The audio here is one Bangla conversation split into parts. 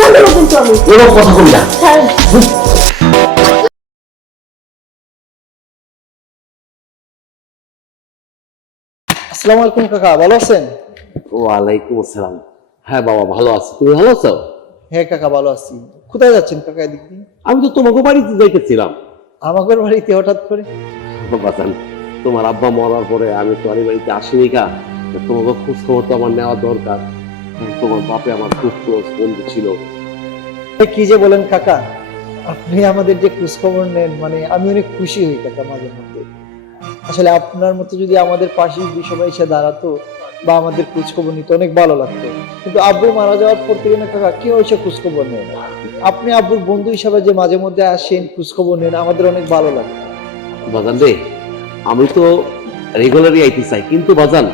কিন্তু আমি এরকম কথা বলি না। আসসালামু আলাইকুম কাকা, ভালো আছেন? ওয়ালাইকুম আসসালাম। হ্যাঁ বাবা, ভালো আছি। তুমি ভালো আছো? হ্যাঁ কাকা, ভালো আছি। কোথায় যাচ্ছেন কাকা এদিক দিয়ে? আমি তো তোমাকে বাড়িতে যাইতেছিলাম। আমাদের বাড়িতে হঠাৎ করে? বাজান, তোমার আব্বা মরার পরে আমি তোমার এই বাড়িতে আসিনি কা, তোমাকে খোঁজ খবর তো আমার নেওয়া দরকার। তোমার বাপে আমার খুব ক্লোজ বন্ধু ছিল। কি যে বলেন কাকা, আপনি আমাদের যে খোঁজ খবর নেন, মানে আমি অনেক খুশি হই কাকা মাঝে মধ্যে। আসলে আপনার মতো যদি আমাদের পাশে যদি সবাই এসে দাঁড়াতো বা আমাদের খোঁজ খবর নিতে অনেক ভালো লাগতো। কিন্তু আব্বু মারা যাওয়ার পর থেকে না কাকা কেউ এসে খোঁজ খবর নেয় না। আপনি আব্বুর বন্ধু হিসাবে যে মাঝে মধ্যে আসেন, খোঁজ খবর নেন, আমাদের অনেক ভালো লাগে। বাজান রে, আমি তো রেগুলারই আইতে চাই, কিন্তু বাজান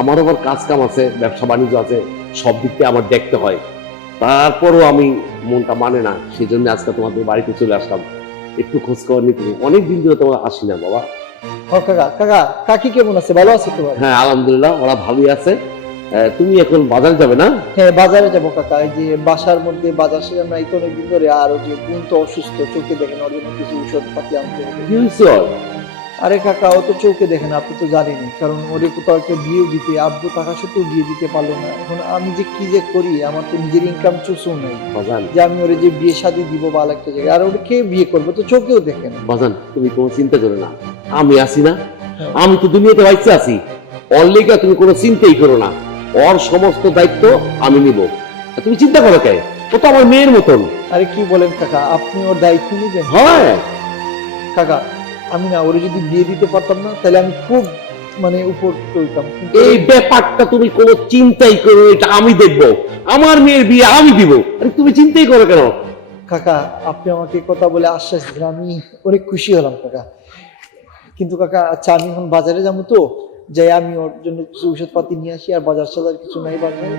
আমার আবার কাজ কাম আছে, ব্যবসা বাণিজ্য আছে, সব দিক থেকে আমার দেখতে হয়। তারপরও আমি মনটা মানে না, সেই জন্য আজকে তোমাদের বাড়িতে চলে আসলাম একটু খোঁজ খবর নিতে। অনেক দিন ধরে তোমার আসি না বাবা। ও কাকা, কাকা কাকি কেমন আছে? ভালো আছে তো? হ্যাঁ আলহামদুলিল্লাহ, ওরা ভালোই আছে। তুমি এখন বাজার যাবে না? হ্যাঁ বাজারে যাবো কাকা। এই যে বাসার মধ্যে বাজার সেরা নাই তো অনেকদিন ধরে, আর ওই যে বোন তো অসুস্থ, চোখে দেখেন, ওর জন্য কিছু ঔষধ পাতি আনতে হবে। কি হয়েছে ওর? আরে কাকা, ও তো চোখে দেখেন, আপনি তো জানেনই। কারণ ওরে কোথাও একটা বিয়েও দিতে, আব্বু টাকা সত্ত্বেও বিয়ে দিতে পারলো না। এখন আমি যে কি যে করি, আমার তো নিজের ইনকাম চুষও নাই বাজান, যে আমি ওরে যে বিয়ে শাদী দিব ভালো একটা জায়গায়। আর ওরে কে বিয়ে করবে, তো চোখেও দেখেন। বাজান তুমি কোনো চিন্তা করো না, আমি আছি না। হ্যাঁ। আমি তো দুনিয়াতে বাইচে আছি। ওর লেগে তুমি কোনো চিন্তাই করো না, ওর সমস্ত দায়িত্ব আমি নিব। তুমি চিন্তা করো কে? ও তো আমার মেয়ের মতন। আরে কি বলেন কাকা, আপনি ওর দায়িত্ব নিবেন? হ্যাঁ কাকা, আমি না ওরে যদি বিয়ে দিতে পারতাম না, তাহলে আমি খুব মানে উপর হইতাম। এই ব্যাপারটা তুমি কোনো চিন্তাই করো, এটা আমি দেখব। আমার মেয়ের বিয়ে আমি দিব। আরে তুমি চিন্তাই করো কেন? কাকা, আপনি আমাকে কথা বলে আশ্বাস দিলেন, আমি অনেক খুশি হলাম কাকা। কিন্তু কাকা, আচ্ছা আমি এখন বাজারে যাবো, তো যাই আমি ওর জন্য কিছু ঔষধপাতি নিয়ে আসি। আর বাজার সাজার কিছু নাই বাজারে,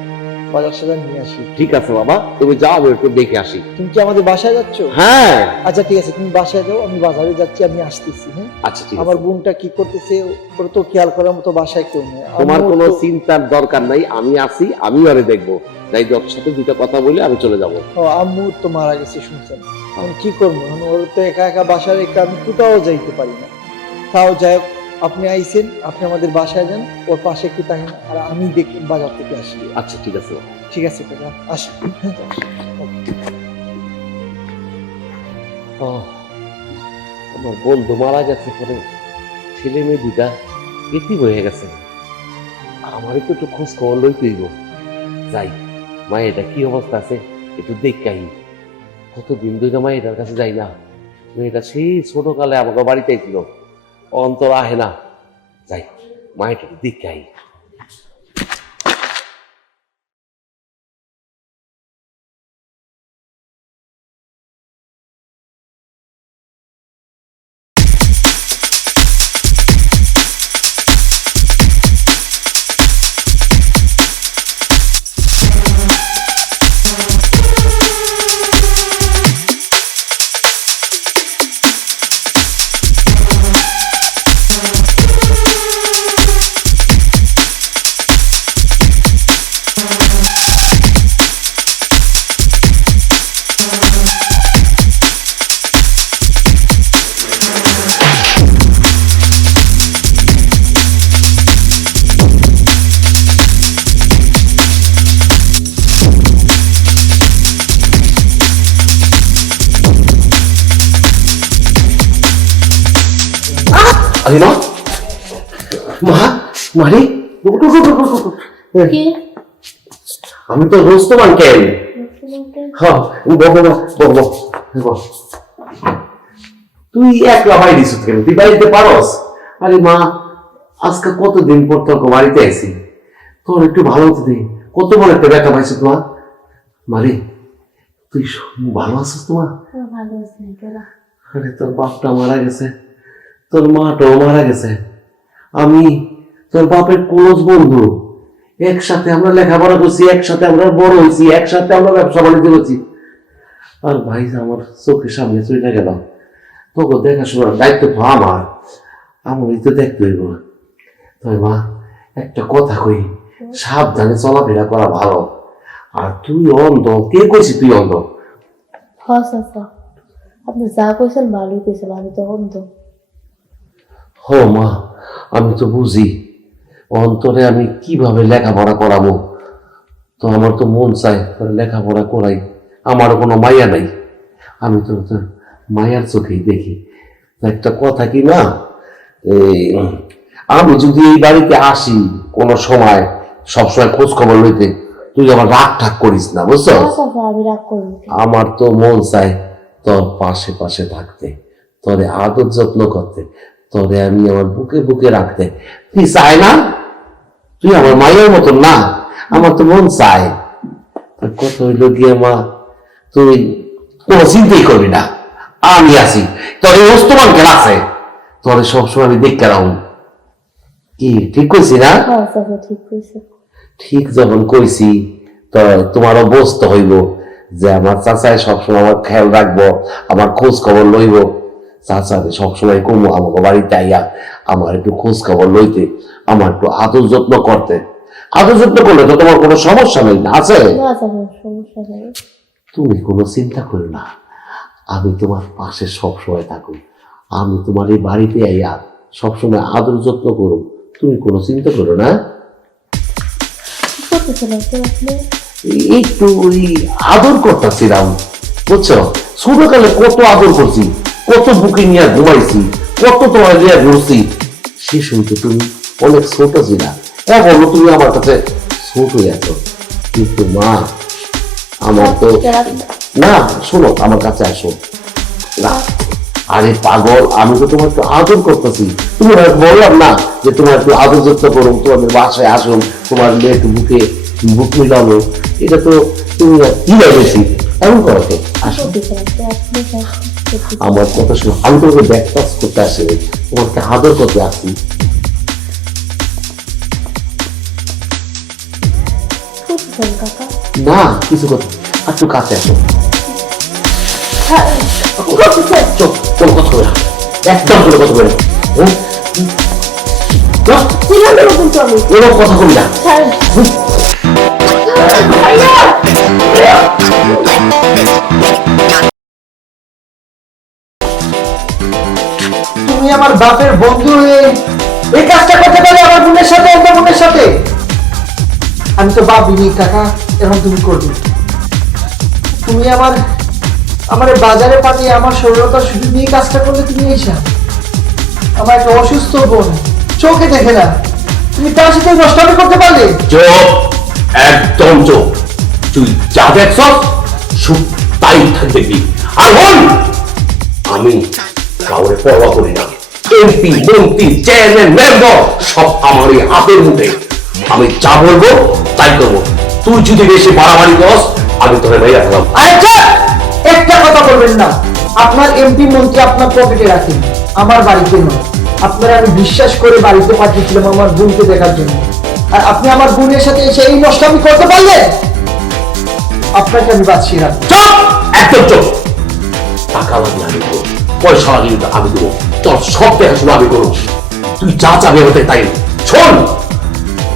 বাজার সাজার নিয়ে আসি। ঠিক আছে বাবা, তুমি যাও, আমি একটু দেখে আসি। তুমি কি আমাদের বাসায় যাচ্ছ? হ্যাঁ আচ্ছা ঠিক আছে, তুমি বাসায় যাও, আমি বাজারে যাচ্ছি, আমি আসতেছি। হ্যাঁ আচ্ছা ঠিক আমার আছে। বোনটা কি করতেছে ওর তো খেয়াল করার মতো বাসায় কেউ নেই। তোমার আমিও কোনো তো- চিন্তার দরকার নাই, আমি আছি, আমি আরে দেখবো। যাই ওর সাথে দুইটা কথা বলে আমি চলে যাব। ও, আম্মু তো মারা গেছে শুনছেন। এখন কি করবো, এখন ওর তো একা একা বাসায় রেখে আমি কোথাও যাইতে পারি না। তাও যাই হোক, আপনি আইছেন, আপনি আমাদের বাসায় যান, ওর পাশে একটু থাকেন, আর আমি দেখি বাজার থেকে আসি। আচ্ছা ঠিক আছে। ঠিক আছে কাকা, আসি। আমার বন্ধু মারা গেছে পরে, ছেলে মেয়ে দুটা এটি হয়ে গেছে। আমারই তো একটু খোঁজ খবর লইতেইব। যাই, মায়েরটা কি অবস্থা আছে একটু দেখাই। কতদিন ধরে মায়েরটার কাছে যাই না। মেয়েটা সেই ছোটকালে আমাকে বাড়িতে ছিল, অন্তর আহে না। যাই, মায়েরটা দেখাই। আরে মা, মা, মারি, কে? আমি তো রোজ তোমার কেন। হ্যাঁ বকো না, বকো। তুই একলা বাড়ি দিস কেন? তুই বাড়িতে পারস? আরে মা, আজকে কতদিন পর তোর বাড়িতে আইসি, তোর একটু ভালো হতে দে। কত বড় একটা ব্যথা পাইছিস তোমার। মারে, তুই ভালো আছিস তোমার? ভালো আছে তোরা? আরে তোর বাপটা মারা গেছে, তোর মাটাও মারা গেছে। আমি তোর বাপের ক্লোজ বন্ধু, একসাথে আমরা লেখাপড়া করছি, একসাথে আমরা বড় হয়েছি, একসাথে আমরা ব্যবসা বাণিজ্য করছি। আর ভাই আমার চোখের সামনে চলে গেল। তোকে দেখাশোনার দায়িত্ব তো আমার, আমারই তো দেখতে হইব। তবে মা, একটা কথা কই, সাবধানে চলাফেরা করা ভালো। আর তুই অন্ধ, কে কইছি তুই অন্ধ? হ্যাঁ চাচা, আপনি যা কইছেন ভালোই কইছেন, আমি তো অন্ধ। হ মা, আমি তো বুঝি অন্তরে আমি কিভাবে লেখাপড়া করাবো। তো আমার তো মন চায় তোর লেখাপড়া করাই, আমারও কোনো মায়া নাই। আমি তো তোর মায়ার চোখেই দেখি। তো একটা কথা কি না, এই আমি যদি এই বাড়িতে আসি কোনো সময়, সবসময় খোঁজ খবর লইতে, তুই আমার রাগ ঠাক করিস না, বুঝছো? হ্যাঁ চাচা, আমি রাগ করবো কেন? আমার তো মন চায় তোর পাশে পাশে থাকতে, তোরে আদর যত্ন করতে, তোরে আমি আমার বুকে বুকে রাখতে। তুই চাই না? তুই আমার মায়ের মতন না? আমার তো মন চায়। তোর কথা হইল গিয়ে মা, তুই কোনো চিন্তাই করবি না, আমি আছি। তোর এই অস্তমান কেন আছে, তোরে সবসময় আমি দেখতে রাখুন। কি ঠিক কইছি না? হ্যাঁ চাচা, ঠিক কইছেন। ঠিক যখন কইছি, তো তোমারও বুঝতে হইব যে আমার চাচাই সবসময় আমার খেয়াল রাখবো, আমার খোঁজ খবর লইব। চাচাকে সবসময় কমো আমাকে বাড়িতে আইয়া আমার একটু খোঁজ খবর লইতে, আমার একটু আদর যত্ন করতে। আদর যত্ন করলে তো তোমার কোনো সমস্যা নেই না, আছে? না চাচা, সমস্যা নেই। তুমি কোনো চিন্তা করো না, আমি তোমার পাশে সবসময় থাকো। আমি তোমার এই বাড়িতে আইয়া সবসময় আদর যত্ন করো, তুমি কোনো চিন্তা করো না। কি করতেছেন আপনি? একটু ওই আদর করতেছিলাম, বুঝছো? ছোটকালে কত আদর করছি, কত বুকে নিয়ে ঘুমাইছি, কত তোমার নিয়ে ঘুরছি। সে শুনতে তুমি অনেক ছোট ছিলা, এখনো তুমি আমার কাছে ছোটই আছো। কিন্তু মা, আমার তো না, শোনো আমার কাছে আসো না। আরে পাগল, আমি তো তোমার একটু আদর করতেছি। তুমি বললাম না যে তোমার একটু আদর যত্ন করো, তোমাদের বাসায় আসুন, তোমার মেয়ে একটু বুকে বুক মিলানো। এটা তো তুমি কি ভেবেছি এমন করো তো। আসো, আমার কথা শোনো, আমি তোমাকে ব্যাক টাচ করতে আসিনি, তোমাকে আদর করতে আসি। কাকা? না কিছু কথা, একটু কাছে আসো। কি করতেছেন? চোখ চোখ কথা বলে, একদম করে কথা বলে, চিল্লাতে বলছেন তো আমি। এরকম কথা কবি না। ছাড়েন। তুমি আমার বাপের বন্ধু হয়ে এই কাজটা করতে পারলে আমার বোনের সাথে, অন্য বোনের সাথে? আমি তো ভাবিনি কাকা এখন তুমি করবে। তুমি আমার বাজারে পাঠিয়ে আমার সরলতার সুযোগ নিয়ে কাজটা করলে তুমি এইসা আমার একটা অসুস্থ বোন চোখে দেখে না, তুমি তার সাথে নষ্টামি করতে পারলে? চোখ, একদম চোখ। তুই যা দেখছ সব তাই দেখবি। আর বল, আমি কাউরে পরোয়া করি না। এমপি, মন্ত্রী, চেয়ারম্যান, মেম্বার সব আমারই হাতের মুঠে। আমি যা বলবো তাই করবো। তুই যদি বেশি বাড়াবাড়ি করস, আমি তোরে ভাইয়া গেলাম। আচ্ছা, একটা কথা বলবেন না। আপনার এমপি মন্ত্রী আপনার পকেটে রাখেন, আমার বাড়িতে নয়। আপনারা আমি বিশ্বাস করে বাড়িতে পাঠিয়েছিলাম আমার বোনকে দেখার জন্য, আর আপনি আমার বোনের সাথে এসে এই নষ্টামি করতে পারলেন? আপনাকে আমি বাঁচিয়ে রাখবো। চুপ, একদম চুপ। টাকা লাগলে আমি দেবো, পয়সা লাগলে আমি দেবো, তোর সব দেখাশোনা আমি করবো। তুই যা চাবি আমি তাই দেবো। শোন,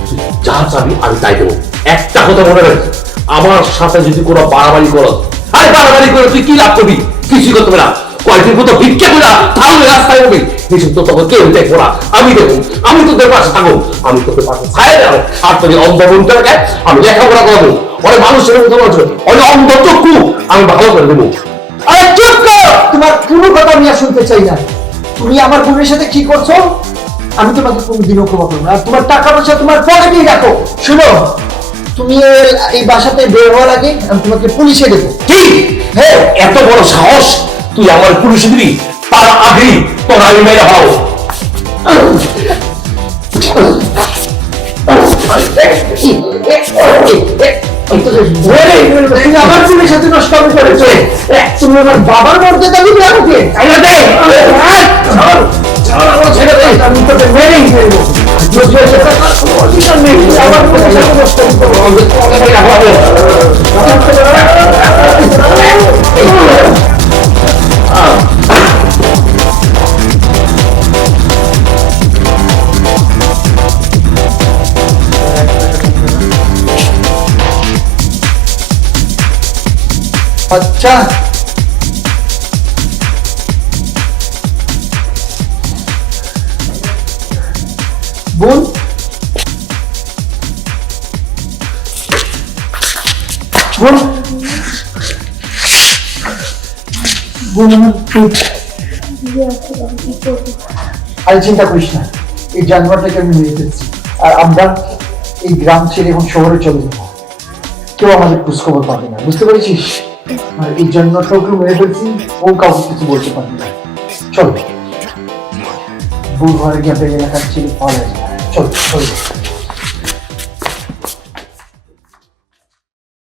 তুই যা চাবি আমি তাই দেবো। একটা কথা মনে রাখি, আমার সাথে যদি কোনো বাড়াবাড়ি করো, আরে বাড়াবাড়ি করে তুই কি লাভ করবি? কিছুই করতে না। কয়েকদিন মতো ভিক্ষা করে তাহলে রাস্তায় হবে, কিছু তো তোকে কেউ দেখবো না, আমি দেখবো। আমি তোদের পাশে থাকবো, আমি তোদের পাশে ছায়া যাবো। আর তোর অন্ধ বোনটাকে আমি লেখাপড়া করবো, অনেক মানুষের মতো বলছো, অনেক অন্ধ চক্ষু আমি ভালো করে দেবো। আরে চুপ করো, তোমার কোনো কথা আমি আর শুনতে চাই না। তুমি আমার বোনের সাথে কি করছো আমি তোমাকে কোনোদিনও ক্ষমা করবো না। আর তোমার টাকা পয়সা তোমার পকেটেই রাখো। শুনো, তুমি এই বাসাতে বের হওয়ার আগে আমি তোমাকে পুলিশে দেবো। কি? হ্যাঁ, এত বড় সাহস তুই আমার পুলিশে দিবি? তার আগেই তোর আমি মেরে হও। তুমি আমার বোনের সাথে নষ্টামি করেছো, তুমি আমার বাবার মর্যাদা দিবে আমাকে? ছেড়ে দে, আমি তোকে মেরেই ফেলবো। যদি আমার বোনের সাথে নষ্টামি করবো। আচ্ছা বোন বোন বোন আমার পেট। আরে চিন্তা করিস না, এই জানোয়ারটাকে আমি মেরে ফেলছি আর আমরা এই গ্রাম ছেড়ে এখন শহরে চলে যাবো। কেউ আমাদের খোঁজ খবর পাবে না, বুঝতে পেরেছিস? আর এই জানোয়ারটাকে মেরে ফেলছি, ও কাউকে কিছু বলতে পারবে না। চল বুড় ঘরে গিয়ে এলাকার ছেলে পাওয়া যায়। চল চল।